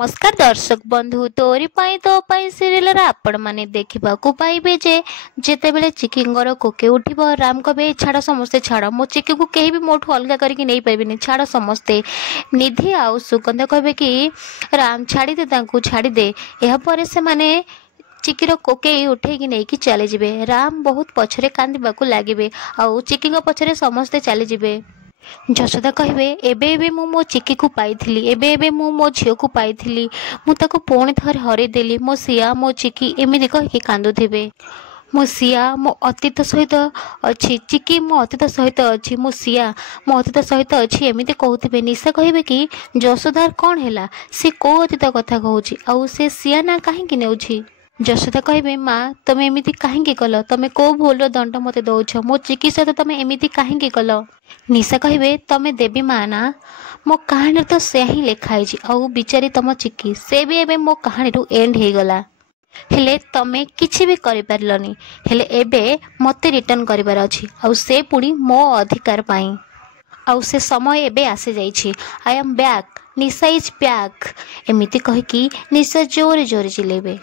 नमस्कार दर्शक बंधु तोरी पाई तो पाई सीरियल आपण माने देखा पाइबे जे जेतेबेले चिकिंगर कोके उठिब राम कहे छाड़ समस्ते छाड़ मो चिकी को कहीं भी मोठू अलग करके नहीं पाइबेनि छाड़ समस्ते निधि आउ सुगंध कहे कि राम छाड़दे छाड़दे यापर से माने चिकीर कोके उठेकी नहीं चली जाए राम बहुत पछरे कांदीबाकू लागिबे आउ चिकी पछरे समस्ते चली जाए जशोदा कहे एबे एबे मु मो चिकी को पाइथिली एबे एबे मु मो झियो को पाइथिली मु ताको पुणी थर हरईदेली मो सिया मो चिकी एमिति कहिकी कांदुथिबे मो सिया मो अतीत सहित अच्छी चिकी मो अतीत सहित अच्छी मो सिया मो अतीत सहित अच्छी एमिति कहूथिबे निशा कहिबे कि जशोदार कौन हैला से को अतीत कथा कहूची आउ से सिया ना काहेकि नेउची जशोदा कहे माँ तमें एमती कहीं कल तमें को भूल दंड मत दौच मो चिकी सहित तमें एमती कहीं कल निशा कहे तमें देवी माँ ना मो कहानी तो से ही लिखाई आउ बिचारी तम चिकी से भी एबे मो कहानी रू एंड हो गला हेले तमें किछि भी करि पारलनी हेले एबे मते रिटर्न करिवार अछि आउ से पुणी मो अधिकार पाई आउ से समय एबे आसी जाइछि I am back Nisha is back एमिति कहि कि निशा जोरे जोरे चिलेबे।